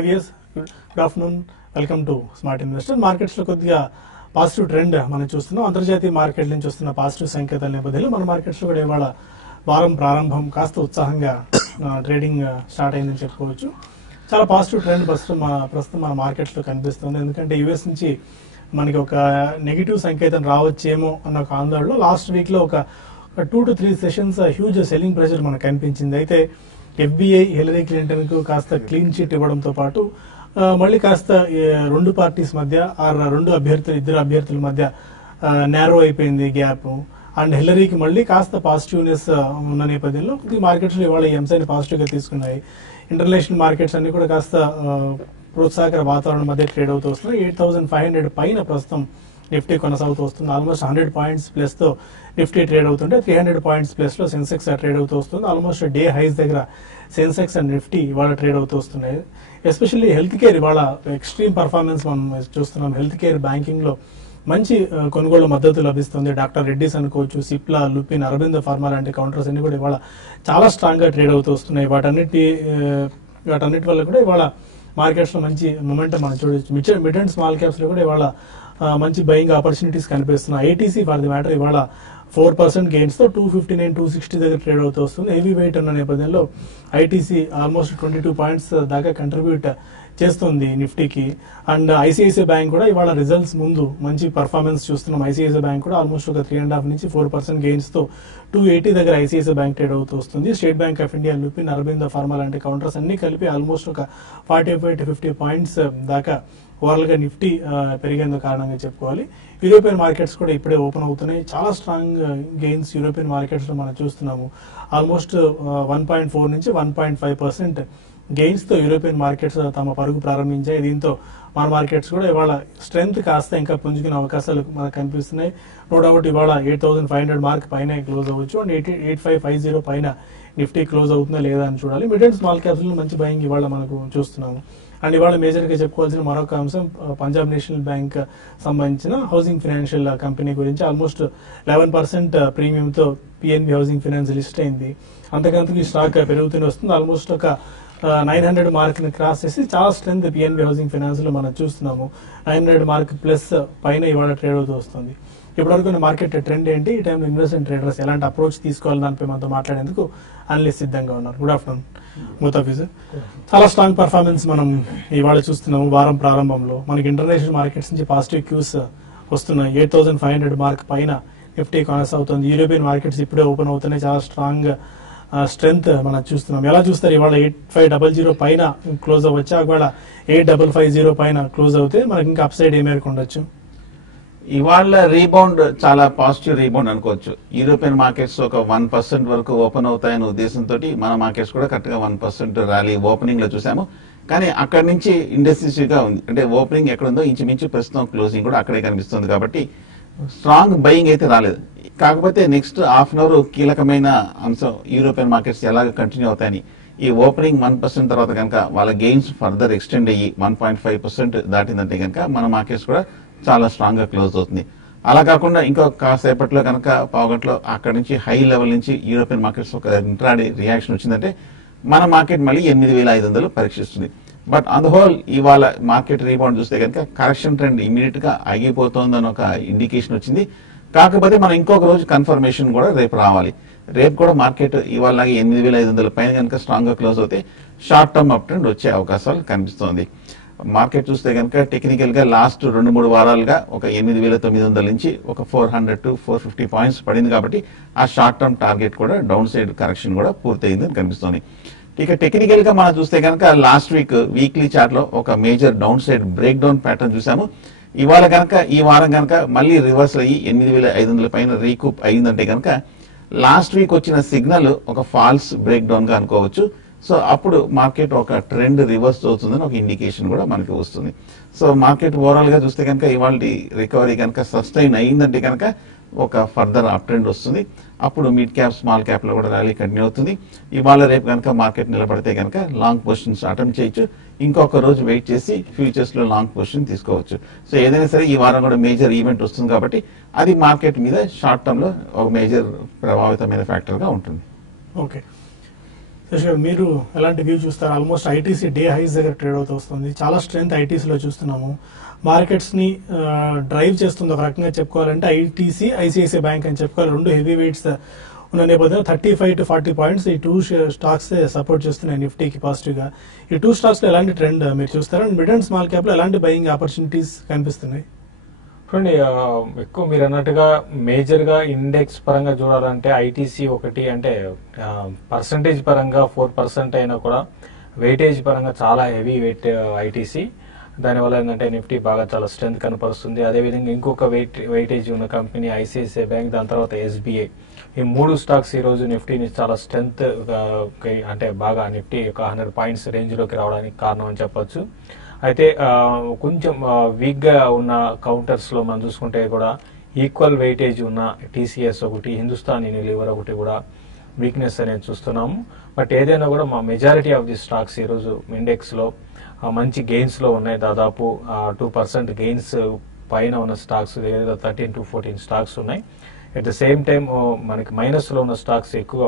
Yes, good afternoon. Welcome to Smart Investor. Markets లో కొద్దిగా positive trend మనం చూస్తున్నాం. అంతర్జాతీయ మార్కెట్ నుంచి వస్తున్న పాజిటివ్ సంకేతాల నేపథ్యంలో మన మార్కెట్స్ లో కూడా ఇవాళ వారం ప్రారంభం కాస్త ఉత్సాహంగా ట్రేడింగ్ స్టార్ట్ అయిందని చెప్పుకోవచ్చు. చాలా పాజిటివ్ ట్రెండ్ ప్రస్తుతం మన మార్కెట్స్ లో కనిపిస్తుంది. ఎందుకంటే యుఎస్ నుంచి మనకి ఒక నెగిటివ్ సంకేతం రావచ్చేమో అన్న ఒక ఆందోళనలో లాస్ట్ వీక్ లో ఒక 2 to 3 sessions huge selling pressure మనకు కనిపించింది. అయితే FBI హిలరీ క్లింటన్ కు కాస్త క్లీన్ చిట్ ఇవ్వడంతో పాటు మళ్ళీ కాస్త రెండు పార్టీస్ మధ్య ఇద్దరు అభ్యర్థుల మధ్య నేరో అయిపోయింది గ్యాప్. అండ్ హిలరీకి మళ్ళీ కాస్త పాజిటివ్నెస్ ఉన్న నేపథ్యంలో మార్కెట్స్ లో ఇవాళ ఈ అంశాన్ని పాజిటివ్ గా తీసుకున్నాయి. ఇంటర్నేషనల్ మార్కెట్స్ అన్ని కూడా కాస్త ప్రోత్సాహకర వాతావరణం మధ్య ట్రేడ్ అవుతూ వస్తున్నాయి. 8,500 పైన ప్రస్తుతం నిఫ్టీ కొనసాగుతూ వస్తుంది. ఆల్మోస్ట్ 100 పాయింట్స్ ప్లస్ తో నిఫ్టీ ట్రేడ్ అవుతుంటే 300 పాయింట్స్ ప్లస్ లో సెన్సెక్స్ ట్రేడ్ అవుతూ వస్తుంది. ఆల్మోస్ట్ డే హైస్ దగ్గర సెన్సెక్స్ అండ్ నిఫ్టీ ఇవాళ ట్రేడ్ అవుతూ వస్తున్నాయి. ఎస్పెషల్లీ హెల్త్ కేర్ ఇవాళ ఎక్స్ట్రీమ్ పర్ఫార్మెన్స్ మనం చూస్తున్నాం. హెల్త్ కేర్ బ్యాంకింగ్ లో మంచి కొనుగోలు మద్దతు లభిస్తుంది. డాక్టర్ రెడ్డిస్ అనుకోవచ్చు, సిప్లా, లుపిన్, అరబిందో ఫార్మా లాంటి కౌంటర్స్ అన్ని కూడా ఇవాళ చాలా స్ట్రాంగ్ గా ట్రేడ్ అవుతూ వస్తున్నాయి. వాటన్నిటి వల్ల కూడా ఇవాళ మార్కెట్స్ లో మంచి మొమెంటం మనం చూడొచ్చు. మిడ్ అండ్ స్మాల్ క్యాప్స్ లో కూడా ఇవాళ మంచి బయింగ్ ఆపర్చునిటీస్ కనిపిస్తున్నాయి. ఐటీసీ ఫర్ ది మ్యాటర్ ఇవాళ 4% గెయిన్స్ తో 259, 260 దగ్గర ట్రేడ్ అవుతూ వస్తుంది. హెవీ వెయిట్ ఉన్న నేపథ్యంలో ఐటీసీ ఆల్మోస్ట్ 22 పాయింట్స్ దాకా కంట్రిబ్యూట్ చేస్తుంది నిఫ్టీకి. అండ్ ఐసిఐసిఐ బ్యాంక్ కూడా ఇవాళ రిజల్ట్స్ ముందు మంచి పర్ఫార్మెన్స్ చూస్తున్నాం. ఐసిఐసిఐ బ్యాంక్ కూడా ఆల్మోస్ట్ ఒక 3.5 నుంచి 4% గెయిన్స్ తో 280 దగ్గర ఐసిఐసిఐ బ్యాంక్ ట్రేడ్ అవుతూ వస్తుంది. State bank of India, Lupin, Aurobindo pharma లాంటి కౌంటర్స్ అన్ని కలిపి ఆల్మోస్ట్ ఒక 45 to 50 పాయింట్స్ దాకా ఓవరాల్ గా నిఫ్టీ పెరిగేందుకు కారణంగా చెప్పుకోవాలి. యూరోపియన్ మార్కెట్స్ కూడా ఇప్పుడే ఓపెన్ అవుతున్నాయి. చాలా స్ట్రాంగ్ గెయిన్స్ యూరోపియన్ మార్కెట్స్ లో మనం చూస్తున్నాము. ఆల్మోస్ట్ 1.4 నుంచి 1.5% గెయిన్స్ తో యూరోపియన్ మార్కెట్స్ తమ పరుగు ప్రారంభించాయి. దీంతో మన మార్కెట్స్ కూడా ఇవాళ స్ట్రెంగ్త్ కాస్త ఇంకా పుంజుకునే అవకాశాలు మనకు కనిపిస్తున్నాయి. నో డౌట్ ఇవాళ 8,500 మార్క్ పైన క్లోజ్ అవ్వచ్చు. అండ్ 8550 పైన నిఫ్టీ క్లోజ్ అవుతుందా లేదా అని చూడాలి. మిడ్ అండ్ స్మాల్ క్యాప్స్ లో మంచి బయింగ్ ఇవాళ మనకు చూస్తున్నాము. అండ్ ఇవాళ మేజర్ గా చెప్పుకోవాల్సిన మరొక అంశం పంజాబ్ నేషనల్ బ్యాంక్ సంబంధించిన హౌసింగ్ ఫైనాన్షియల్ కంపెనీ గురించి. ఆల్మోస్ట్ 11% ప్రీమియం తో పిఎన్బి హౌసింగ్ ఫైనాన్స్ లిస్ట్ అయింది. అంతకంతకు ఈ స్టాక్ పెరుగుతూనే వస్తుంది. ఆల్మోస్ట్ ఒక 900 మార్క్ ని క్రాస్ చేసి చాలా స్ట్రెంత్ పిఎన్బి హౌసింగ్ ఫైనాన్స్ లో మనం చూస్తున్నాము. 900 మార్క్ ప్లస్ పైన ఇవాళ ట్రేడ్ అవుతూ వస్తుంది. ఇప్పటివరకు మార్కెట్ ట్రెండ్ ఏంటి, ఈ టైంలో ఇన్వెస్ట్మెంట్ ట్రేడర్స్ ఎలాంటి అప్రోచ్ తీసుకోవాలి దానిపై మనతో మాట్లాడేందుకు అనలిస్ట్ సిద్ధంగా ఉన్నారు. గుడ్ ఆఫ్టర్నూన్ ముతాఫీ సార్. చాలా స్ట్రాంగ్ పర్ఫార్మెన్స్ మనం ఇవాళ చూస్తున్నాము. వారం ప్రారంభంలో మనకి ఇంటర్నేషనల్ మార్కెట్స్ నుంచి పాజిటివ్ క్యూస్ వస్తున్నాయి. 8,500 మార్క్ పైన నిఫ్టీ కొనసాగుతుంది. యూరోపియన్ మార్కెట్స్ ఇప్పుడే ఓపెన్ అవుతున్నాయి. చాలా స్ట్రాంగ్ స్ట్రెంత్ మనం చూస్తున్నాం. ఎలా చూస్తారు ఇవాళ 8500 పైన క్లోజ్ అవ్వచ్చు, ఒకవేళ 8550 పైన క్లోజ్ అవుతే మనకి ఇంకా అప్ సైడ్ ఏ మేరకు ఉండొచ్చు? ఇవాళ రీబౌండ్ చాలా పాజిటివ్ రీబౌండ్ అనుకోవచ్చు. యూరోపియన్ మార్కెట్స్ ఒక 1% వరకు ఓపెన్ అవుతాయనే ఉద్దేశంతో మన మార్కెట్స్ కూడా కరెక్ట్ గా 1% ర్యాలీ ఓపెనింగ్ లో చూసాము. కానీ అక్కడి నుంచి ఇండెసిసివ్ గా ఉంది. అంటే ఓపెనింగ్ ఎక్కడ ఉందో ఇంచుమించు ప్రస్తుతం క్లోజింగ్ కూడా అక్కడే కనిపిస్తుంది. కాబట్టి స్ట్రాంగ్ బయింగ్ అయితే రాలేదు. కాకపోతే నెక్స్ట్ హాఫ్ అన్ అవర్ కీలకమైన అంశం యూరోపియన్ మార్కెట్స్ ఎలాగ కంటిన్యూ అవుతాయని. ఈ ఓపెనింగ్ 1% తర్వాత కనుక వాళ్ళ గెయిన్స్ ఫర్దర్ ఎక్స్టెండ్ అయ్యి 1.5% దాటిందంటే కనుక మన మార్కెట్స్ కూడా చాలా స్ట్రాంగ్ గా క్లోజ్ అవుతుంది. అలా కాకుండా ఇంకో కాసేపట్లో కనుక పావుగంటలో అక్కడి నుంచి హై లెవెల్ నుంచి యూరోపియన్ మార్కెట్స్ ఒక ఇంట్రాడే రియాక్షన్ వచ్చిందంటే మన మార్కెట్ మళ్ళీ 8,500 పరీక్షిస్తుంది. బట్ ఆన్ ద హోల్ ఇవాళ మార్కెట్ రీబౌండ్ చూస్తే కనుక కరెక్షన్ ట్రెండ్ ఇమీడియట్ గా ఆగిపోతుందని ఒక ఇండికేషన్ వచ్చింది. కాకపోతే మనం ఇంకొక రోజు కన్ఫర్మేషన్ కూడా రేపు రావాలి. రేపు కూడా మార్కెట్ ఇవాళ 8,500 పైన కనుక స్ట్రాంగ్ గా క్లోజ్ అవుతే షార్ట్ టర్మ్ అప్ ట్రెండ్ వచ్చే అవకాశాలు కనిపిస్తోంది. మార్కెట్ చూస్తే కనుక టెక్నికల్ గా లాస్ట్ 2-3 వారాలుగా ఒక 8,900 నుంచి ఒక 400 to 450 పాయింట్స్ పడింది. కాబట్టి ఆ షార్ట్ టర్మ్ టార్గెట్ కూడా డౌన్ సైడ్ కరెక్షన్ కూడా పూర్తయిందని కనిపిస్తోంది. ఇక టెక్నికల్ గా మనం చూస్తే కనుక లాస్ట్ వీక్ వీక్లీ చార్ట్ లో ఒక major down side break down pattern చూసాము. ఇవాళ కనుక ఈ వారం కనుక మళ్ళీ రివర్స్ అయ్యి 8,500 పైన రీకూప్ అయిందంటే కనుక లాస్ట్ వీక్ వచ్చిన సిగ్నల్ ఒక ఫాల్స్ బ్రేక్ డౌన్ గా అనుకోవచ్చు. సో అప్పుడు మార్కెట్ ఒక ట్రెండ్ రివర్స్ అవుతుందని ఒక ఇండికేషన్ కూడా మనకి వస్తుంది. సో మార్కెట్ ఓవరాల్ గా చూస్తే కనుక ఇవాళ రికవరీ కనుక సస్టైన్ అయిందంటే కనుక ఒక ఫర్దర్ అప్ ట్రెండ్ వస్తుంది. అప్పుడు మిడ్ క్యాప్ స్మాల్ క్యాప్ లో కూడా ర్యాలీ కంటిన్యూ అవుతుంది. ఇవాళ రేపు కనుక మార్కెట్ నిలబడితే కనుక లాంగ్ పొజిషన్స్ అటెంప్ట్ చేయొచ్చు. ఇంకొక రోజు వెయిట్ చేసి ఫ్యూచర్స్ లో లాంగ్ పొజిషన్ తీసుకోవచ్చు. సో ఏదైనా సరే ఈ వారం కూడా మేజర్ ఈవెంట్ వస్తుంది కాబట్టి అది మార్కెట్ మీద షార్ట్ టర్మ్ లో ఒక మేజర్ ప్రభావితమైన ఫ్యాక్టర్ గా ఉంటుంది. ఓకే మీరు ఎలాంటి వ్యూ చూస్తారు? ఆల్మోస్ట్ ఐటీసీ డే హైస్ దగ్గర ట్రేడ్ అవుతూ వస్తుంది. చాలా స్ట్రెంత్ ఐటీసీలో చూస్తున్నాము. మార్కెట్స్ ని డ్రైవ్ చేస్తుంది ఒక రకంగా చెప్పుకోవాలంటే ఐటీసీ, ఐసిఐసిఐ బ్యాంక్ అని చెప్పుకోవాలి. రెండు హెవీ వెయిట్స్ ఉన్న నేపథ్యంలో 35 to 40 పాయింట్స్ ఈ టూ స్టాక్స్ సపోర్ట్ చేస్తున్నాయి నిఫ్టీకి పాజిటివ్ గా. ఈ టూ స్టాక్స్ లో ఎలాంటి ట్రెండ్ మీరు చూస్తారు? And mid and small cap లో ఎలాంటి బయింగ్ ఆపర్చునిటీస్ కనిపిస్తున్నాయి? చూడండి, ఎక్కువ మీరు అన్నట్టుగా మేజర్ గా ఇండెక్స్ పరంగా చూడాలంటే ఐటీసీ ఒకటి, అంటే పర్సంటేజ్ పరంగా 4% అయినా కూడా వెయిటేజ్ పరంగా చాలా హెవీ వెయిట్ ఐటీసీ. దానివల్ల ఏంటంటే నిఫ్టీ బాగా చాలా స్ట్రెంత్ కనపరుస్తుంది. అదేవిధంగా ఇంకొక వెయిటేజ్ ఉన్న కంపెనీ ఐసిఐసిఐ బ్యాంక్, దాని తర్వాత ఎస్బీఐ. ఈ మూడు స్టాక్స్ ఈ రోజు నిఫ్టీని చాలా స్ట్రెంత్ అంటే బాగా నిఫ్టీ ఒక 100 పాయింట్స్ రేంజ్ లోకి రావడానికి కారణం అని చెప్పొచ్చు. అయితే కొంచెం వీక్ గా ఉన్న కౌంటర్స్ లో మనం చూసుకుంటే కూడా ఈక్వల్ వెయిటేజ్ ఉన్న టీసీఎస్ ఒకటి, హిందుస్థాన్ యూనిలీవర్ ఒకటి కూడా వీక్నెస్ అనేది చూస్తున్నాము. బట్ ఏదైనా కూడా మా మెజారిటీ ఆఫ్ ది స్టాక్స్ ఈ రోజు ఇండెక్స్ లో మంచి గెయిన్స్ లో ఉన్నాయి. దాదాపు 2% గెయిన్స్ పైన ఉన్న స్టాక్స్ 13 to 14 స్టాక్స్ ఉన్నాయి. అట్ ద సేమ్ టైం మనకి మైనస్ లో ఉన్న స్టాక్స్ ఎక్కువ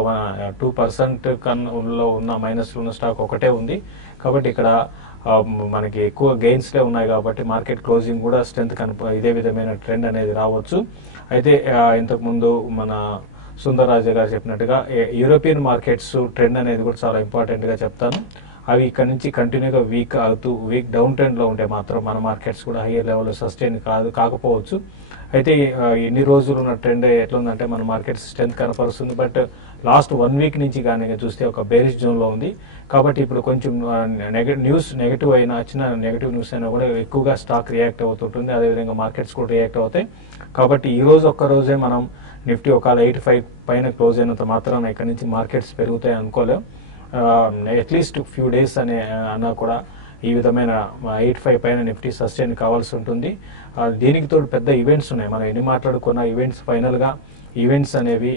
2% కన్నా ఉన్న మైనస్ లో ఉన్న స్టాక్ ఒకటే ఉంది. కాబట్టి ఇక్కడ మనకి ఎక్కువ గెయిన్స్ లే ఉన్నాయి కాబట్టి మార్కెట్ క్లోజింగ్ కూడా స్ట్రెంత్ ఇదే విధమైన ట్రెండ్ అనేది రావచ్చు. అయితే ఇంతకు ముందు మన సుందర్ రాజా గారు చెప్పినట్టుగా యూరోపియన్ మార్కెట్స్ ట్రెండ్ అనేది కూడా చాలా ఇంపార్టెంట్ గా చెప్తాను. అవి ఇక్కడ నుంచి కంటిన్యూగా వీక్ అవుతూ వీక్ డౌన్ ట్రెండ్ లో ఉంటే మాత్రం మన మార్కెట్స్ కూడా హైయర్ లెవెల్ సస్టైన్ కాకపోవచ్చు. అయితే ఎన్ని రోజులు ఉన్న ట్రెండ్ ఎట్లా ఉందంటే మన మార్కెట్ స్ట్రెంత్ కనపరుస్తుంది. బట్ లాస్ట్ 1 వీక్ నుంచి కానీ చూస్తే ఒక బేరిష్ జోన్ లో ఉంది. కాబట్టి ఇప్పుడు కొంచెం నెగటివ్ అయినా చిన్న నెగటివ్ న్యూస్ అయినా కూడా ఎక్కువగా స్టాక్ రియాక్ట్ అవుతుంటుంది. అదేవిధంగా మార్కెట్స్ కూడా రియాక్ట్ అవుతాయి. కాబట్టి ఈ రోజు ఒక్క రోజే మనం నిఫ్టీ ఒకవేళ 85 పైన క్లోజ్ అయినంత మాత్రాన ఇక్కడ నుంచి మార్కెట్స్ పెరుగుతాయి అనుకోలేం. అట్లీస్ట్ ఫ్యూ డేస్ అన్నా కూడా ఈ విధమైన 85 పైన నిఫ్టీ సస్టైన్ కావాల్సి ఉంటుంది. దీనికి తోడు పెద్ద ఈవెంట్స్ ఉన్నాయి. మనం ఎన్ని మాట్లాడుకున్న ఈవెంట్స్ ఫైనల్ గా ఈవెంట్స్ అనేవి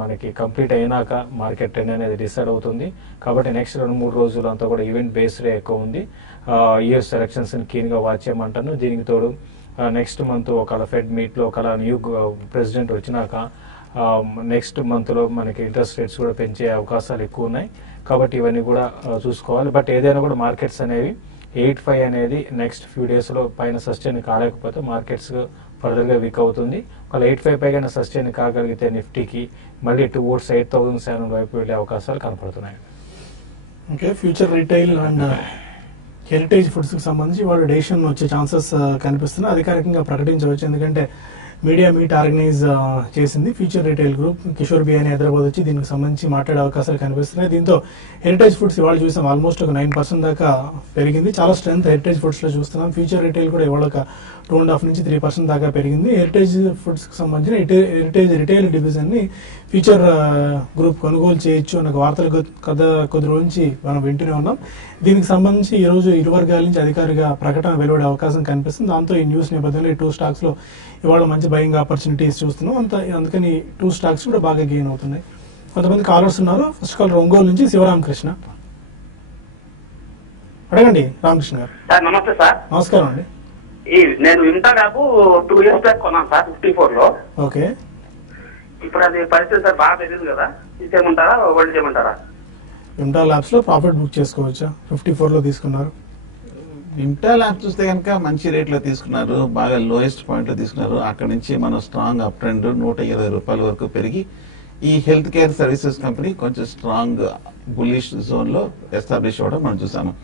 మనకి కంప్లీట్ అయినాక మార్కెట్ ట్రెండ్ అనేది డిసైడ్ అవుతుంది. కాబట్టి నెక్స్ట్ 2-3 రోజులు అంతా కూడా ఈవెంట్ బేస్డ్ ఎక్కువ ఉంది. యుఎస్ ఎలక్షన్స్ కీన్ గా వాచ్ చేయమంటాను. దీనికి తోడు నెక్స్ట్ మంత్ ఒకవేళ ఫెడ్ మీట్ లో ఒకవేళ న్యూ ప్రెసిడెంట్ వచ్చినాక నెక్స్ట్ మంత్ లో మనకి ఇంట్రెస్ట్ రేట్స్ కూడా పెంచే అవకాశాలు ఎక్కువ ఉన్నాయి. కాబట్టి ఇవన్నీ కూడా చూసుకోవాలి. బట్ ఏదైనా కూడా మార్కెట్స్ అనేవి 85 అనేది నెక్స్ట్ ఫ్యూ డేస్ లో పైన సస్టైన్ కాలేకపోతే మార్కెట్స్ ఫర్దర్ గా వీక్ అవుతుంది. ఒకవేళ 85 పైగా సస్టైన్ కాగలిగితే నిఫ్టీకి మళ్ళీ టువర్డ్స్ 8,700 వైపు వెళ్లే అవకాశాలు కనపడుతున్నాయి. Okay, future retail and heritage foods కి సంబంధించి వాళ్ళు డెసిషన్ వచ్చే ఛాన్సెస్ కనిపిస్తున్నాయి. అధికారికంగా ప్రకటించవచ్చు. ఎందుకంటే మీడియా మీట్ ఆర్గనైజ్ చేసింది future retail group. Kishore Biyani Hyderabad వచ్చి దీనికి సంబంధించి మాట్లాడే అవకాశాలు కనిపిస్తున్నాయి. దీంతో హెరిటేజ్ ఫుడ్స్ ఇవాళ చూసాం ఆల్మోస్ట్ ఒక 9% దాకా పెరిగింది. చాలా స్ట్రెంత్ హెరిటేజ్ ఫుడ్స్ లో చూస్తున్నాం. ఫ్యూచర్ రిటైల్ కూడా ఇవాళ ఒక 2.5 నుంచి 3% దాకా పెరిగింది. హెరిటేజ్ ఫుడ్స్ కి సంబంధించిన హెరిటేజ్ రిటైల్ డివిజన్ ని ఫ్యూచర్ గ్రూప్ కొనుగోలు చేయొచ్చు అన్న వార్తలు కొద్ది రోజు నుంచి మనం వింటూనే ఉన్నాం. దీనికి సంబంధించి ఈ రోజు ఇరు వర్గాల నుంచి అధికారిగా ప్రకటన వెలువడే అవకాశం కనిపిస్తుంది. దాంతో ఈ న్యూస్ నేపథ్యంలో ఈ 2 స్టాక్స్ లో ఇవాళ మంచి బయింగ్ ఆపర్చునిటీస్ చూస్తున్నాం. అందుకని 2 స్టాక్స్ కూడా బాగా గెయిన్ అవుతున్నాయి. కొంతమంది కాలర్స్ ఉన్నారు. ఫస్ట్ కాల్ ఒంగోలు నుంచి శివరామకృష్ణ. అడగండి రామకృష్ణ గారు. సార్ నమస్తే సార్. నమస్కారం అండి. నేను ఇంటా ల్యాబ్ 2 years బ్యాక్ కొన్నాను సార్ 54 లో. ఓకే, ఇప్పుడు అది పరిస్థితి సార్ బాగా పెరిగింది కదా, ఇచ్చేయమంటారా హోల్డ్ చేయమంటారా? వింటా ల్యాబ్స్ లో ప్రాఫిట్ బుక్ చేసుకోవచ్చా? 54 లో తీసుకున్నారు. వింటా ల్యాబ్ చూస్తే కనుక మంచి రేట్ లో తీసుకున్నారు. బాగా లోయెస్ట్ పాయింట్ లో తీసుకున్నారు. అక్కడ నుంచి మనం స్ట్రాంగ్ అప్ ట్రెండ్ 120 రూపాయల వరకు పెరిగి ఈ హెల్త్ కేర్ సర్వీసెస్ కంపెనీ కొంచెం స్ట్రాంగ్ బుల్లిష్ జోన్ లో ఎస్టాబ్లిష్ అవ్వడం మనం చూసాము.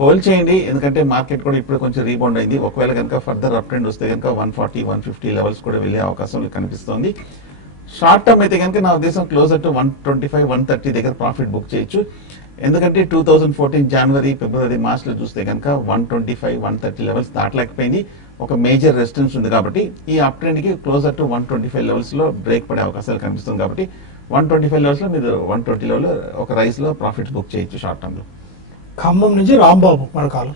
హోల్డ్ చేయండి, ఎందుకంటే మార్కెట్ కూడా ఇప్పుడు కొంచెం రీబౌండ్ అయింది. ఒకవేళ కనుక ఫర్దర్ అప్ ట్రెండ్ వస్తే కనుక 140, 150 లెవెల్స్ కూడా వెళ్ళే అవకాశం కనిపిస్తోంది. షార్ట్ టర్మ్ అయితే కనుక నా ఉద్దేశం క్లోజర్ టు 125, 130 దగ్గర ప్రాఫిట్ బుక్ చేయొచ్చు. ఎందుకంటే 2014 జనవరి, ఫిబ్రవరి, మార్చ్ లో చూస్తే కనుక 125, 130 లెవెల్స్ దాటలేకపోయింది. ఒక మేజర్ రెసిస్టెన్స్ ఉంది. కాబట్టి ఈ అప్ ట్రెండ్ కి క్లోజర్ టు 125 లెవెల్స్ లో బ్రేక్ పడే అవకాశాలు కనిపిస్తుంది. కాబట్టి 125 లెవెల్స్ లో మీరు 120 లెవెల్ ఒక రైస్ లో ప్రాఫిట్స్ బుక్ చేయొచ్చు షార్ట్ టర్మ్ లో. ఖమ్మం నుంచి రాంబాబు మరొకాలు.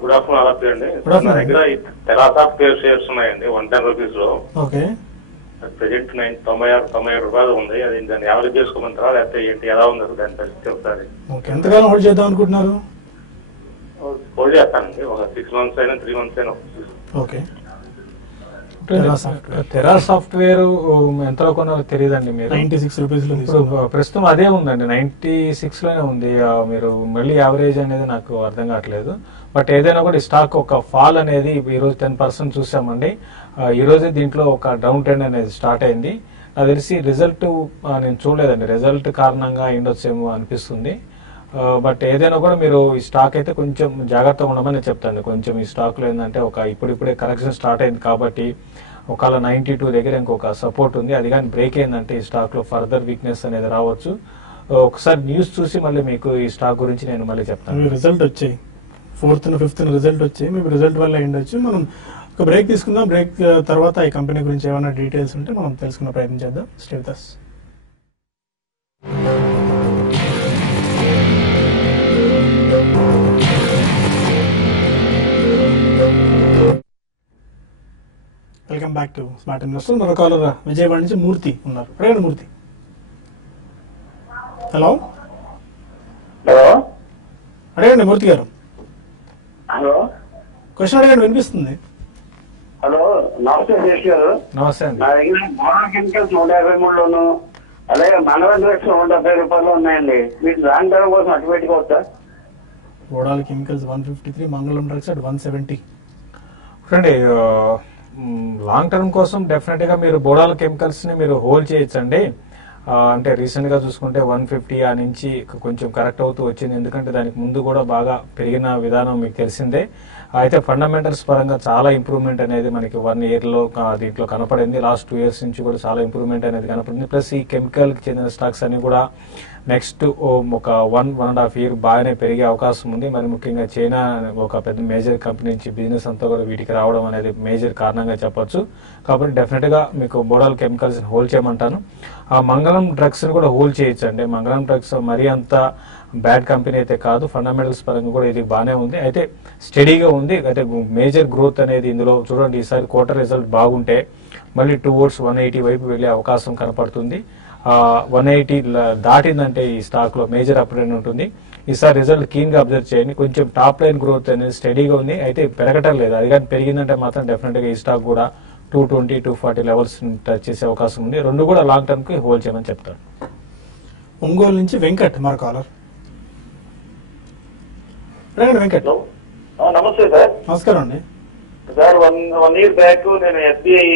గుడ్ ఆఫ్టర్నూన్ అలాపి అండి. నా దగ్గర తెరాస షేర్స్ ఉన్నాయండి 110 రూపీస్ లో. ఓకే, ప్రెసెంట్ 96 రూపాయలు ఉంది. అది దాన్ని యావరేజ్ చేసుకోమంటారా లేకపోతే ఏంటి, ఎలా ఉంది దాని పరిస్థితి ఒకసారి? ఓకే, ఎంతకాలం హోల్డ్ చేద్దాం అనుకుంటున్నారు? హోల్డ్ చేస్తానండి, ఒక 6 months అయినా 3 months అయినా. ఓకే, టెరా సాఫ్ట్వేర్ ఎంతలో కొనాలో తెలియదండి మీరు. 96 రూపీస్ లో ఇప్పుడు ప్రస్తుతం అదే ఉందండి, 96 లోనే ఉంది. మీరు మళ్ళీ యావరేజ్ అనేది నాకు అర్థం కావట్లేదు. బట్ ఏదైనా కూడా ఈ స్టాక్ ఒక ఫాల్ అనేది ఈ రోజు 10% చూసామండి. ఈ రోజే దీంట్లో ఒక డౌన్ ట్రెండ్ అనేది స్టార్ట్ అయింది. నాకు తెలిసి రిజల్ట్ నేను చూడలేదండి, రిజల్ట్ కారణంగా అయిండొచ్చేమో అనిపిస్తుంది. బట్ ఏదైనా కూడా మీరు ఈ స్టాక్ అయితే కొంచెం జాగ్రత్తగా ఉండమని చెప్తాను. కొంచెం ఈ స్టాక్ లో ఏంటంటే ఒక ఇప్పుడిప్పుడే కరెక్షన్ స్టార్ట్ అయింది కాబట్టి ఒకవేళ 92 దగ్గర ఇంకొక సపోర్ట్ ఉంది, అది కానీ బ్రేక్ అయిందంటే ఈ స్టాక్ లో ఫర్దర్ వీక్నెస్ అనేది రావచ్చు. ఒకసారి న్యూస్ చూసి మళ్ళీ మీకు ఈ స్టాక్ గురించి నేను మళ్ళీ చెప్తాను. రిజల్ట్ వచ్చాయి 4th, 5th రిజల్ట్ వచ్చాయి, మీకు రిజల్ట్ వల్ల ఉండొచ్చు. మనం ఒక బ్రేక్ తీసుకుందాం. బ్రేక్ తర్వాత ఈ కంపెనీ గురించి ఏమైనా డీటెయిల్స్ ఉంటే మనం తెలుసుకునే ప్రయత్నం చేద్దాం. Stay with us. Welcome back to smart investor. మరో కాలర్ విజయవాడ నుంచి మూర్తి ఉన్నారు. అడగండి మూర్తి. హలో హలో అడగండి మూర్తి గారు. హలో క్వశ్చన్ అడగండి, వినిపిస్తుంది. హలో నమస్తే శేష్ గారు. నమస్తే అండి. నా దగ్గర మోడల్ కెమికల్స్ 153లోను, అలాగే మండలం డ్రగ్స్ 170 రూపాయలు ఉన్నాయండి. మీరు లాంగ్ టర్మ్ కోసం అటు పెట్టుకోవచ్చా? ఓడాల్ కెమికల్స్ 153, మంగళం డ్రగ్స్ అట్ 170. చూడండి, లాంగ్ టర్మ్ కోసం డెఫినెట్ గా మీరు బోడాల్ కెమికల్స్ ని మీరు హోల్డ్ చేయొచ్చండి. అంటే రీసెంట్ గా చూసుకుంటే 150 ఆ నుంచి కొంచెం కరెక్ట్ అవుతూ వచ్చింది. ఎందుకంటే దానికి ముందు కూడా బాగా పెరిగిన విధానం మీకు తెలిసిందే. అయితే ఫండమెంటల్స్ పరంగా చాలా ఇంప్రూవ్మెంట్ అనేది మనకి 1 year లో దీంట్లో కనపడింది. లాస్ట్ 2 years నుంచి కూడా చాలా ఇంప్రూవ్మెంట్ అనేది కనపడింది. ప్లస్ ఈ కెమికల్ కి చెందిన స్టాక్స్ అన్ని కూడా నెక్స్ట్ ఒక 1.5 year బాగానే పెరిగే అవకాశం ఉంది. మరి ముఖ్యంగా చైనా ఒక పెద్ద మేజర్ కంపెనీ నుంచి బిజినెస్ అంతా కూడా వీటికి రావడం అనేది మేజర్ కారణంగా చెప్పొచ్చు. కాబట్టి డెఫినెట్ గా మీకు బోడాల్ కెమికల్స్ హోల్డ్ చేయమంటాను. ఆ మంగళం డ్రగ్స్ ని కూడా హోల్డ్ చేయొచ్చు అండి. మంగళం డ్రగ్స్ మరీ అంత బ్యాడ్ కంపెనీ అయితే కాదు, ఫండమెంటల్స్ పరంగా కూడా ఇది బాగానే ఉంది. అయితే స్టడీగా ఉంది. అయితే మేజర్ గ్రోత్ అనేది ఇందులో చూడండి, ఈసారి క్వార్టర్ రిజల్ట్ బాగుంటే మళ్ళీ టువర్డ్స్ 180 వైపు వెళ్లే అవకాశం కనపడుతుంది. 180 దాటిందంటే ఈ స్టాక్ లో మేజర్ అప్ ట్రెండ్ ఉంటుంది. ఈసారి రిజల్ట్ కీన్ గా అబ్జర్వ్ చేయండి. కొంచెం టాప్ లైన్ గ్రోత్ అనేది స్టడీగా ఉంది, అయితే పెరగటం లేదు. అది కానీ పెరిగిందంటే మాత్రం డెఫినెట్ గా ఈ స్టాక్ కూడా 220, 240 లెవెల్స్ టచ్ చేసే అవకాశం ఉంది. రెండు కూడా లాంగ్ టర్మ్ కి హోల్డ్ చేయమని చెప్తాను. ఒంగోలు నుంచి వెంకట్ మరో కాలర్. వెంకట్ నమస్తే సార్. నమస్కారం అండి. సార్ 1 year బ్యాక్ నేను SBI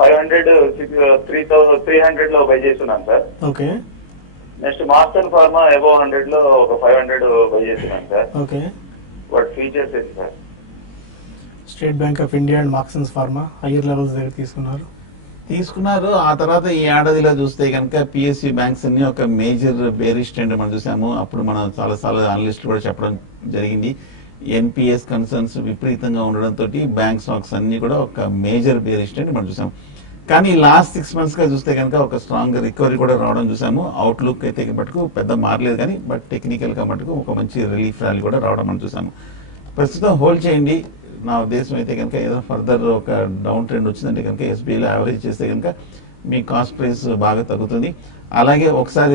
500 300 లో బై చేస్తున్నాను sir. Okay. Next master pharma above 100 లో ఒక 500 బై చేస్తున్నాను సార్. ఓకే. వాట్ ఫీచర్స్ ఏంటి sir? State bank of India and Marksans pharma higher levels దగ్గర తీసుకున్నారు. ఆ తర్వాత ఈ ఏడాదిలో చూస్తే కనుక పిఎస్యూ బ్యాంక్స్ అన్ని ఒక మేజర్ బేరిష్ ట్రెండ్ మనం చూసాము. అప్పుడు మనం చాలా అనలిస్టులు కూడా చెప్పడం జరిగింది. ఎన్పిఎస్ కన్సర్న్స్ విపరీతంగా ఉండడంతో బ్యాంక్ స్టాక్స్ అన్ని కూడా ఒక మేజర్ బేరిష్ ట్రెండ్ మనం చూసాము. కానీ లాస్ట్ 6 months గా చూస్తే కనుక ఒక స్ట్రాంగ్ రికవరీ కూడా రావడం చూసాము. అవుట్లుక్ అయితే మటుకు పెద్ద మారలేదు, కానీ బట్ టెక్నికల్ గా మటుకు ఒక మంచి రిలీఫ్ ర్యాలీ కూడా రావడం మనం చూసాము. ప్రస్తుతం హోల్డ్ చేయండి. నా ఉద్దేశం అయితే కనుక ఏదైనా ఫర్దర్ ఒక డౌన్ ట్రెండ్ వచ్చిందంటే కనుక ఎస్బీఐలో యావరేజ్ చేస్తే కనుక మీ కాస్ట్ ప్రైస్ బాగా తగ్గుతుంది. అలాగే ఒకసారి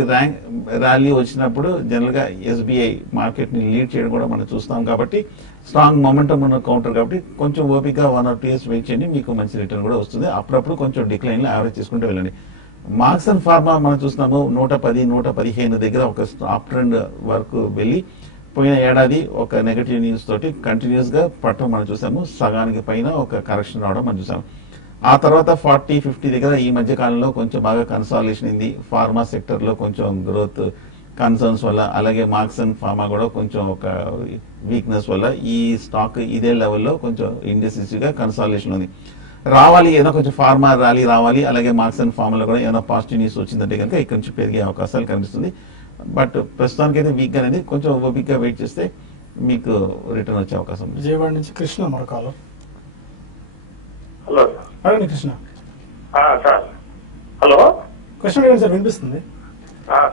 ర్యాలీ వచ్చినప్పుడు జనరల్ గా ఎస్బీఐ మార్కెట్ ని లీడ్ చేయడం కూడా మనం చూస్తాం. కాబట్టి స్ట్రాంగ్ మొమెంటం ఉన్న కౌంటర్ కాబట్టి కొంచెం ఓపిక 1 or 2 years వెయిట్ చేయండి, మీకు మంచి రిటర్న్ కూడా వస్తుంది. అప్పుడప్పుడు కొంచెం డిక్లైన్ లో యావరేజ్ చేసుకుంటూ వెళ్ళండి. మార్క్స్ అండ్ ఫార్మా మనం చూస్తున్నాము 110, 115 దగ్గర ఒక అప్ ట్రెండ్ వరకు వెళ్ళి పోయిన ఏడాది ఒక నెగటివ్ న్యూస్ తోటి కంటిన్యూస్ గా పట్టడం మనం చూసాము. సగానికి పైన ఒక కరెక్షన్ రావడం మనం చూసాము. ఆ తర్వాత 40, 50 దగ్గర ఈ మధ్య కాలంలో కొంచెం బాగా కన్సాలిడేషన్ అయింది. ఫార్మా సెక్టర్ లో కొంచెం గ్రోత్ కన్సర్న్స్ వల్ల, అలాగే మార్క్స్ అండ్ ఫార్మా కూడా కొంచెం ఒక వీక్నెస్ వల్ల ఈ స్టాక్ ఇదే లెవెల్లో కొంచెం ఇండెసిసివ్ గా కన్సాలిడేషన్ ఉంది. రావాలి ఏదో కొంచెం ఫార్మా ర్యాలీ రావాలి, అలాగే మార్క్స్ అండ్ ఫార్మాలో కూడా ఏదైనా పాజిటివ్ న్యూస్ వచ్చిందంటే కనుక ఇక్కడ నుంచి పెరిగే అవకాశాలు కనిపిస్తుంది. బట్ ప్రస్తుతానికి అయితే వీక్ అనేది కొంచెం ఓపిక్ గా వెయిట్ చేస్తే మీకు రిటర్న్ వచ్చే అవకాశం ఉంది. విజయవాడ నుంచి కృష్ణ మరో కాలర్. హలో అడగండి కృష్ణ. సార్. హలో క్వశ్చన్ అడగండి సార్, వినిపిస్తుంది.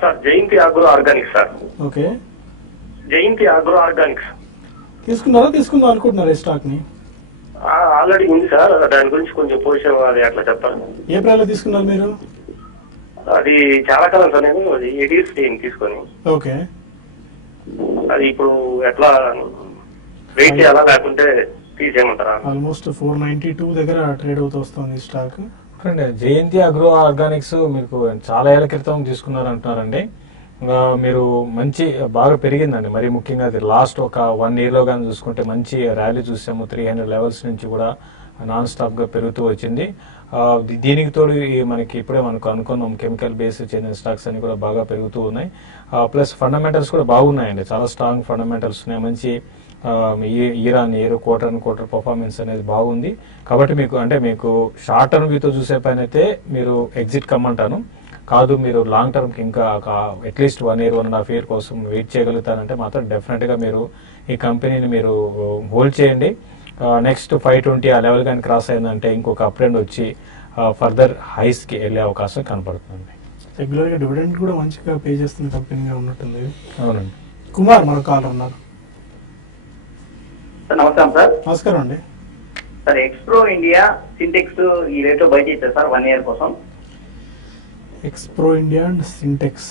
సార్ జయంతి అగ్రో ఆర్గానిక్స్ సార్. ఓకే. జయంతి అగ్రో ఆర్గానిక్స్ తీసుకుందాం అనుకుంటున్నారా ఈ స్టాక్ ని? ఆల్రెడీ ఉంది సార్. దాని గురించి కొంచెం పొజిషన్ అది అట్లా చెప్తాను. ఏ ప్రైస్ లో తీసుకున్నారు మీరు? అది చాలా కాలం సార్, నేను అది 8 years తీసుకొని. ఓకే. అది ఇప్పుడు ఎట్లా వెయిట్ చేయాలా లేకుంటే తీసేయమంటారా? ఆల్మోస్ట్ 492 దగ్గర ట్రేడ్ అవుతూ వస్తుంది ఈ స్టాక్. చూడండి, జయంతి అగ్రో ఆర్గానిక్స్ మీకు చాలా ఏళ్ల క్రితం తీసుకున్నారు అంటున్నారండి. మీరు మంచి బాగా పెరిగిందండి. మరి ముఖ్యంగా అది లాస్ట్ ఒక 1 year లో కానీ చూసుకుంటే మంచి ర్యాలీ చూసాము. 300 లెవెల్స్ నుంచి కూడా నాన్ స్టాప్ గా పెరుగుతూ వచ్చింది. దీనికి తోడు మనకి ఇప్పుడే మనకు అనుకున్నాం కెమికల్ బేస్ చెందిన స్టాక్స్ అన్ని కూడా బాగా పెరుగుతూ ఉన్నాయి. ప్లస్ ఫండమెంటల్స్ కూడా బాగున్నాయండి, చాలా స్ట్రాంగ్ ఫండమెంటల్స్ ఉన్నాయి. మంచి year on year, quarter on quarter performance అనేది బాగుంది. కాబట్టి మీకు షార్ట్ టర్మ్ వ్యూతో చూసే పైన అయితే మీరు ఎగ్జిట్ కమ్మంటాను. కాదు మీరు లాంగ్ టర్మ్ కి ఇంకా అట్లీస్ట్ 1 year 1.5 year కోసం వెయిట్ చేయగలుగుతారంటే మాత్రం డెఫినెట్ గా మీరు ఈ కంపెనీని మీరు హోల్డ్ చేయండి. నెక్స్ట్ 520 ఆ లెవెల్ కానీ క్రాస్ అయిందంటే ఇంకొక అప్ ట్రెండ్ వచ్చి ఫర్దర్ హైస్ కి వెళ్ళే అవకాశం కనపడుతుంది. రెగ్యులర్ గా డివిడెండ్ కూడా మంచిగా పే చేస్తున్న కంపెనీగా ఉన్నట్టుంది. అవునండి. కుమార్ మన కాల్ ఉన్నారు. నమస్కారం సార్. నమస్కారం అండి. సార్ ఎక్స్ప్రో ఇండియా సింటెక్స్ ఈ రేట్ లో బై చేశారు సార్ 1 year కోసం. ఎక్స్ప్రో ఇండియా అండ్ సింటెక్స్.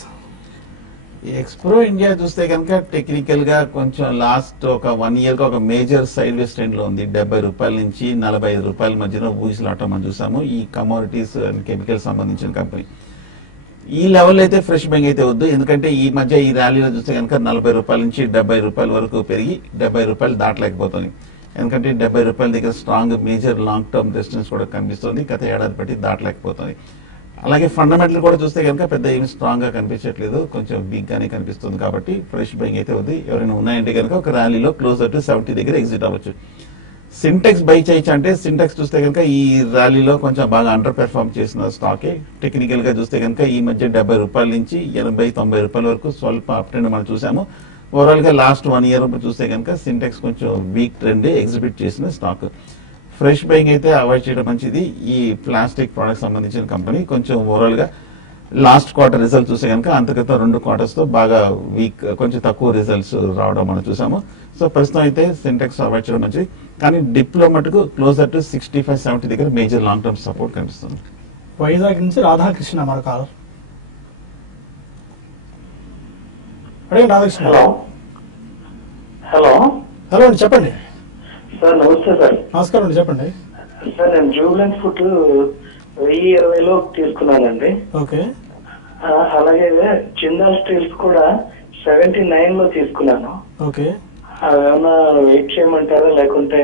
ఎక్స్ప్రో ఇండియా చూస్తే కనుక టెక్నికల్ గా కొంచెం లాస్ట్ ఒక 1 year గా ఒక మేజర్ సైడ్ వేస్ ట్రెండ్ లో ఉంది. 70 రూపాయల నుంచి 45 రూపాయల మధ్యన ఊగిసలాటం మనం చూసాము. ఈ కమోడిటీస్ అండ్ కెమికల్ సంబంధించిన కంపెనీ ఈ లెవెల్ అయితే ఫ్రెష్ బెంగ్ అయితే వద్దు. ఎందుకంటే ఈ మధ్య ఈ ర్యాలీలో చూస్తే కనుక 40 రూపాయల నుంచి 70 రూపాయల వరకు పెరిగి 70 రూపాయలు దాటలేకపోతుంది. ఎందుకంటే 70 రూపాయల దగ్గర strong major long term resistance కూడా కనిపిస్తుంది. గత ఏడాది బట్టి దాటలేకపోతుంది. అలాగే ఫండమెంటల్ కూడా చూస్తే కనుక పెద్ద ఏమి స్ట్రాంగ్ గా కనిపించట్లేదు, కొంచెం వీక్ గానే కనిపిస్తుంది. కాబట్టి ఫ్రెష్ బయింగ్ అయితే ఉంది. ఎవరైనా ఉన్నాయంటే కనుక ఒక ర్యాలీలో క్లోజర్ టు 70 దగ్గర ఎగ్జిట్ అవ్వచ్చు. సింటెక్స్ బై చేయొచ్చు అంటే సింటెక్స్ చూస్తే కనుక ఈ ర్యాలీలో కొంచెం బాగా అండర్ పెర్ఫార్మ్ చేసిన స్టాకే. టెక్నికల్ గా చూస్తే కనుక ఈ మధ్య 70 రూపాయల నుంచి 80-90 రూపాయల వరకు స్వల్ప అప్ ట్రెండ్ మనం చూసాము. ఓవరాల్ గా లాస్ట్ 1 year చూస్తే కనుక సింటెక్స్ కొంచెం వీక్ ట్రెండ్ ఎగ్జిబిట్ చేసిన స్టాక్. ఫ్రెష్ బయింగ్ అయితే అవాయిడ్ చేయడం మంచిది. ఈ ప్లాస్టిక్ ప్రొడక్ట్ సంబంధించిన కంపెనీ కొంచెం ఓవరాల్ గా లాస్ట్ క్వార్టర్ రిజల్ట్ చూస్తే కనుక అంతగత 2 quarters తో బాగా వీక్, కొంచెం తక్కువ రిజల్ట్స్ రావడం మనం చూసాము. సో ప్రస్తుతం అయితే సింటెక్స్ అవాయిడ్ చేయడం మంచిది. కానీ డిప్ లో మటుకు క్లోజర్ టు 65-70 దగ్గర మేజర్ లాంగ్ టర్మ్ సపోర్ట్ కనిపిస్తుంది. వైజాగ్ నుంచి రాధాకృష్ణ మన కాల్. అడిగండి రాధాకృష్ణ. హలో హలో అండి, చెప్పండి సార్. నమస్తే సార్. నమస్కారం అండి, చెప్పండి సార్. నేను జూబ్లెంట్ ఫుడ్ 1020లో తీసుకున్నానండి. ఓకే. అలాగే జిందాల్ స్టీల్స్ కూడా 79లో తీసుకున్నాను. ఓకే. ఏమన్నా వెయిట్ చేయమంటారా లేకుంటే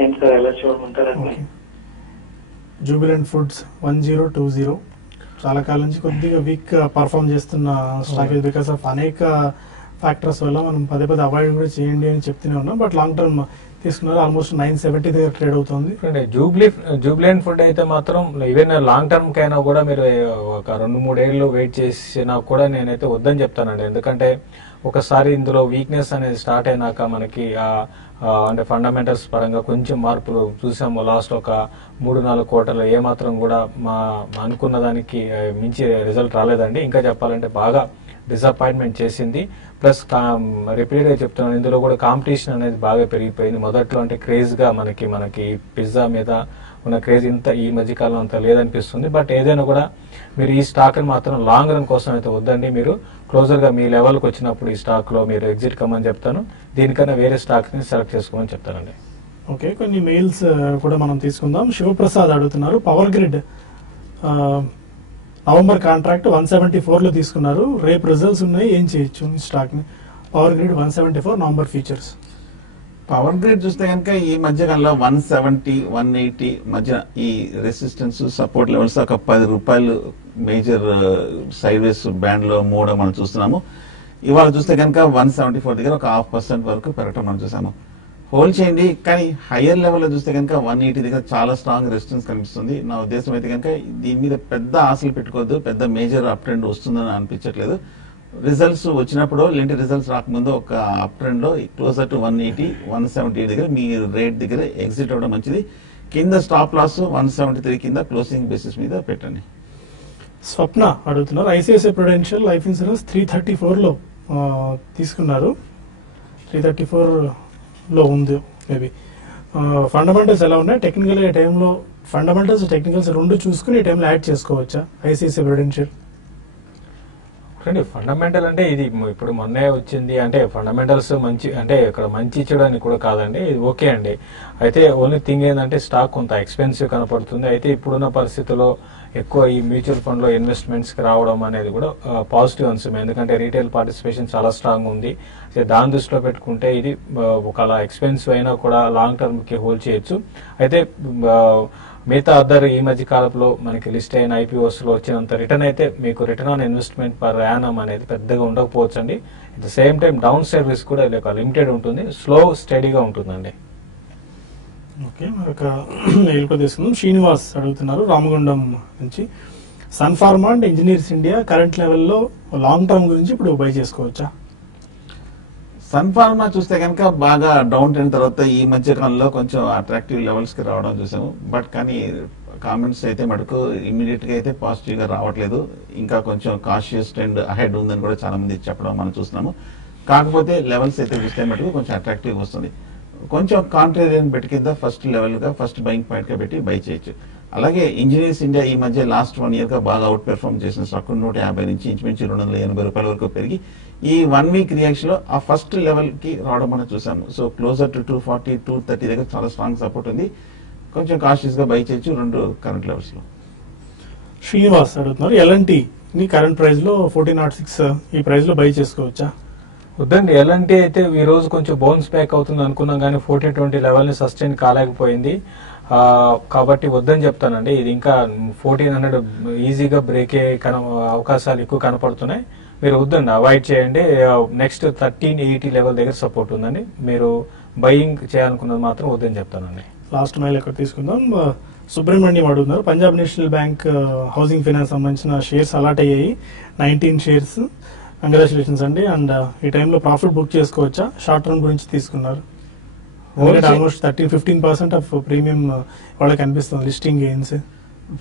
ఏంటి సార్, ఎలా చూడమంటారా? జూబిలెంట్ ఫుడ్స్ 1020 చాలా కాలం నుంచి కొద్దిగా వీక్ పర్ఫామ్ చేస్తున్న స్టాక్. బికాస్ ఆఫ్ అనేక ఫ్యాక్టర్స్ వల్ల మనం పదే అవాయిడ్ కూడా చేయండి అని చెప్తూనే ఉన్నాం. బట్ లాంగ్ టర్మ్ తీసుకున్నారు. ఆల్మోస్ట్ 970 దగ్గర ట్రేడ్ అవుతుంది. జూబ్లెంట్ ఫుడ్ అయితే మాత్రం ఈవెన్ లాంగ్ టర్మ్ కైనా కూడా మీరు ఒక 2-3 ఏళ్ళు వెయిట్ చేసినా కూడా నేనైతే వద్దని చెప్తానండి. ఎందుకంటే ఒకసారి ఇందులో వీక్నెస్ అనేది స్టార్ట్ అయినాక మనకి అంటే ఫండమెంటల్స్ పరంగా కొంచెం మార్పులు చూసాము. లాస్ట్ ఒక 3-4 quarterలు ఏమాత్రం కూడా మా అనుకున్న దానికి మించి రిజల్ట్ రాలేదండి. ఇంకా చెప్పాలంటే బాగా డిసప్పాయింట్మెంట్ చేసింది. ప్లస్ రిపీటెడ్ గా చెప్తున్నాను, ఇందులో కూడా కాంపిటీషన్ అనేది బాగా పెరిగిపోయింది. మొదట్లో అంటే క్రేజ్ గా మనకి పిజ్జా మీద ఉన్న క్రేజ్ ఇంత ఈ మధ్యకాలం అంత లేదనిపిస్తుంది. బట్ ఏదైనా కూడా మీరు ఈ స్టాక్ ని మాత్రం లాంగ్ రన్ కోసం అయితే వద్దండి. మీరు క్లోజర్ గా మీ లెవెల్కి వచ్చినప్పుడు ఈ స్టాక్ లో మీరు ఎగ్జిట్ కమ్మని చెప్తాను. దీనికన్నా వేరే స్టాక్ ని సెలెక్ట్ చేసుకోమని చెప్తానండి. ఓకే, కొన్ని మెయిల్స్ కూడా మనం తీసుకుందాం. శివప్రసాద్ అడుగుతున్నారు, పవర్ గ్రిడ్ నవంబర్ కాంట్రాక్ట్ 174లో తీసుకున్నారు. రేపు రిజల్ట్స్ ఉన్నాయి, ఏం చేయొచ్చు ఈ స్టాక్ ని? Power grid 174 November features. Power grid చూస్తే కనుక ఈ మధ్య కాలంలో 170-180 మధ్య ఈ రెసిస్టెన్స్ సపోర్ట్ లెవెల్స్ ఒక 10 రూపాయలు మేజర్ సైడ్ వేస్ బ్యాండ్ లో మూడ మనం చూస్తున్నాము. ఇవాళ చూస్తే కనుక 174 దగ్గర ఒక 0.5% వరకు పెరగటం మనం చూసాము. హోల్డ్ చేయండి. కానీ హయ్యర్ లెవెల్లో చూస్తే కనుక 180 దగ్గర చాలా స్ట్రాంగ్ రెసిస్టెన్స్ కనిపిస్తుంది. నా ఉద్దేశం అయితే కనుక దీని మీద పెద్ద ఆశలు పెట్టుకోవద్దు. పెద్ద మేజర్ అప్ ట్రెండ్ వస్తుందని అనిపించట్లేదు. రిజల్ట్స్ వచ్చినప్పుడు లేదంటే రిజల్ట్స్ రాకముందు ఒక అప్ ట్రెండ్ లో క్లోజర్ టు 180-170 దగ్గర మీ రేట్ దగ్గర ఎగ్జిట్ అవ్వడం మంచిది. కింద స్టాప్ లాస్ 173 కింద క్లోజింగ్ బేసిస్ మీద పెట్టండి. స్వప్న అడుగుతున్నారు, ఐసిఐసిఐ ప్రుడెన్షియల్ లైఫ్ ఇన్సూరెన్స్ 334లో తీసుకున్నారు. 334లో ఉంది మేబీ. ఫండమెంటల్స్ ఎలా ఉన్నాయి? టెక్నికల్ ఈ టైంలో ఫండమెంటల్స్ టెక్నికల్స్ రెండు చూసుకుని ఈ టైంలో యాడ్ చేసుకోవచ్చా ఐసిఐసిఐ ప్రుడెన్షియల్? చూడండి, ఫండమెంటల్ అంటే ఇది ఇప్పుడు మొన్నే వచ్చింది అంటే ఫండమెంటల్స్ మంచి అంటే ఇక్కడ మంచి ఇచ్చడానికి కూడా కాదండి, ఇది ఓకే అండి. అయితే ఓన్లీ థింగ్ ఏంటంటే స్టాక్ కొంత ఎక్స్పెన్సివ్ కనపడుతుంది. అయితే ఇప్పుడున్న పరిస్థితుల్లో ఎక్కువ ఈ మ్యూచువల్ ఫండ్ లో ఇన్వెస్ట్మెంట్స్ కి రావడం అనేది కూడా పాజిటివ్ అంశం. ఎందుకంటే రీటైల్ పార్టిసిపేషన్ చాలా స్ట్రాంగ్ ఉంది. దాని దృష్టిలో పెట్టుకుంటే ఇది ఒకలా ఎక్స్పెన్సివ్ అయినా కూడా లాంగ్ టర్మ్ కి హోల్డ్ చేయొచ్చు. అయితే మిగతా అదర్ ఈ మధ్య కాలంలో మనకి లిస్ట్ అయిన ఐపీఓస్ లో వచ్చినంత రిటర్న్ అయితే మీకు return on investment per annum అనేది పెద్దగా ఉండకపోవచ్చు అండి. At the same time down side risk కూడా లిమిటెడ్ ఉంటుంది, స్లో స్టడీగా ఉంటుందండి. ఓకే, మరొక మెయిల్ కూడా తీసుకుందాం. శ్రీనివాస్ అడుగుతున్నారు రామగుండం నుంచి, Sun Pharma and Engineers India current లెవెల్లో లాంగ్ టర్మ్ గురించి ఇప్పుడు బై చేసుకోవచ్చా? సన్ ఫార్మా చూస్తే కనుక బాగా డౌన్ అయిన తర్వాత ఈ మధ్య కాలంలో కొంచెం అట్రాక్టివ్ లెవెల్స్ కి రావడం చూసాము. బట్ కానీ కామెంట్స్ అయితే మటుకు ఇమీడియట్ గా అయితే పాజిటివ్ గా రావట్లేదు. ఇంకా కొంచెం కాషియస్ ట్రెండ్ అహెడ్ ఉందని కూడా చాలా మంది చెప్పడం మనం చూస్తున్నాము. కాకపోతే లెవెల్స్ అయితే చూస్తే మటుకు కొంచెం అట్రాక్టివ్ వస్తుంది. కొంచెం కాంట్రేరియన్ బెట్ కింద ఫస్ట్ లెవెల్ గా ఫస్ట్ బయింగ్ పాయింట్ గా పెట్టి బై చేయొచ్చు. అలాగే ఇంజనీర్స్ ఇండియా ఈ మధ్య లాస్ట్ 1 year గా బాగా అవుట్ పెర్ఫార్మ్ చేసిన స్టాక్ 150 నుంచి ఇంచుమించు 280 రూపాయల వరకు పెరిగి ఈ 1 week రియాక్షన్ లో ఆ ఫస్ట్ లెవెల్ కి రావడం మనం చూసాము. సో క్లోజర్ టు 240, 230 దగ్గర చాలా స్ట్రాంగ్ సపోర్ట్ ఉంది. కొంచెం కాషియస్ గా బై చేయొచ్చు రెండు కరెంట్ లెవెల్స్ లో. శ్రీనివాస్ అడుగుతున్నారు ఎల్ఎన్టీ ని కరెంట్ ప్రైస్ లో 1406 ఈ ప్రైస్ లో బై చేసుకోవచ్చా? వద్దండి, ఎలాంటి అయితే ఈ రోజు కొంచెం బౌన్స్ బ్యాక్ అవుతుంది అనుకున్నాం కానీ 1420 లెవెల్ ని సస్టైన్ కాలేకపోయింది. కాబట్టి వద్దని చెప్తానండి. ఇది ఇంకా 1400 ఈజీగా బ్రేక్ అయ్యే అవకాశాలు ఎక్కువ కనపడుతున్నాయి. మీరు వద్దండి, అవాయిడ్ చేయండి. నెక్స్ట్ 1380 లెవెల్ దగ్గర సపోర్ట్ ఉందండి. మీరు బయింగ్ చేయాలనుకున్నది మాత్రం వద్దని చెప్తానండి. లాస్ట్ మైల్ ఎక్కడ తీసుకుందాం. సుబ్రహ్మణ్యం అడుగుతున్నారు Punjab national bank housing finance సంబంధించిన షేర్స్ అలాట్ అయ్యాయి 19 షేర్స్. కంగ్రాచులేషన్స్ అండి. అండ్ ఈ టైంలో ప్రాఫిట్ బుక్ చేసుకోవచ్చా? షార్ట్ టర్మ్ గురించి తీసుకున్నారు. ఆల్మోస్ట్ 15% ఆఫ్ ప్రీమియం వాళ్ళకి కనిపిస్తుంది లిస్టింగ్ గెయిన్స్.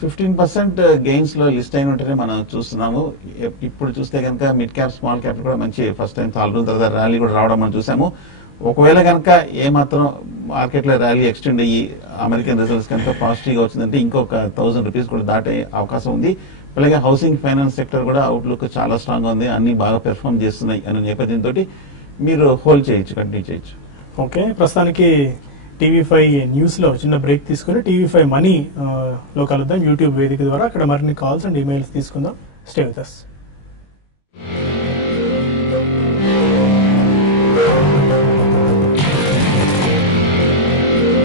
15% గెయిన్స్ లో లిస్ట్ అయిన ఉంటేనే మనం చూస్తున్నాము. ఇప్పుడు చూస్తే కనుక మిడ్ క్యాప్ స్మాల్ క్యాప్ కూడా మంచి ఫస్ట్ టైం చాలా రోజుల తర్వాత ర్యాలీ కూడా రావడం మనం చూసాము. ఒకవేళ కనుక ఏమాత్రం మార్కెట్ లో ర్యాలీ ఎక్స్టెండ్ అయ్యి అమెరికన్ రిజల్ట్స్ కనుక పాజిటివ్ గా వచ్చిందంటే ఇంకొక 1000 రూపీస్ కూడా దాటే అవకాశం ఉంది. అలాగే హౌసింగ్ ఫైనాన్స్ సెక్టర్ కూడా అవుట్లుక్ చాలా స్ట్రాంగ్ గా ఉంది, అన్ని బాగా పెర్ఫార్మ్ చేస్తున్నాయి అనే నేపథ్యంతో మీరు హోల్డ్ చేయొచ్చు, కంటిన్యూ చేయొచ్చు. ఓకే, ప్రస్తుతానికి టీవీ5 న్యూస్ లో చిన్న బ్రేక్ తీసుకుని టీవీ5 మనీ లో కలుద్దాం యూట్యూబ్ వేదిక ద్వారా. అక్కడ మరిన్ని కాల్స్ అండ్ ఈమెయిల్స్ తీసుకుందాం. Stay with us.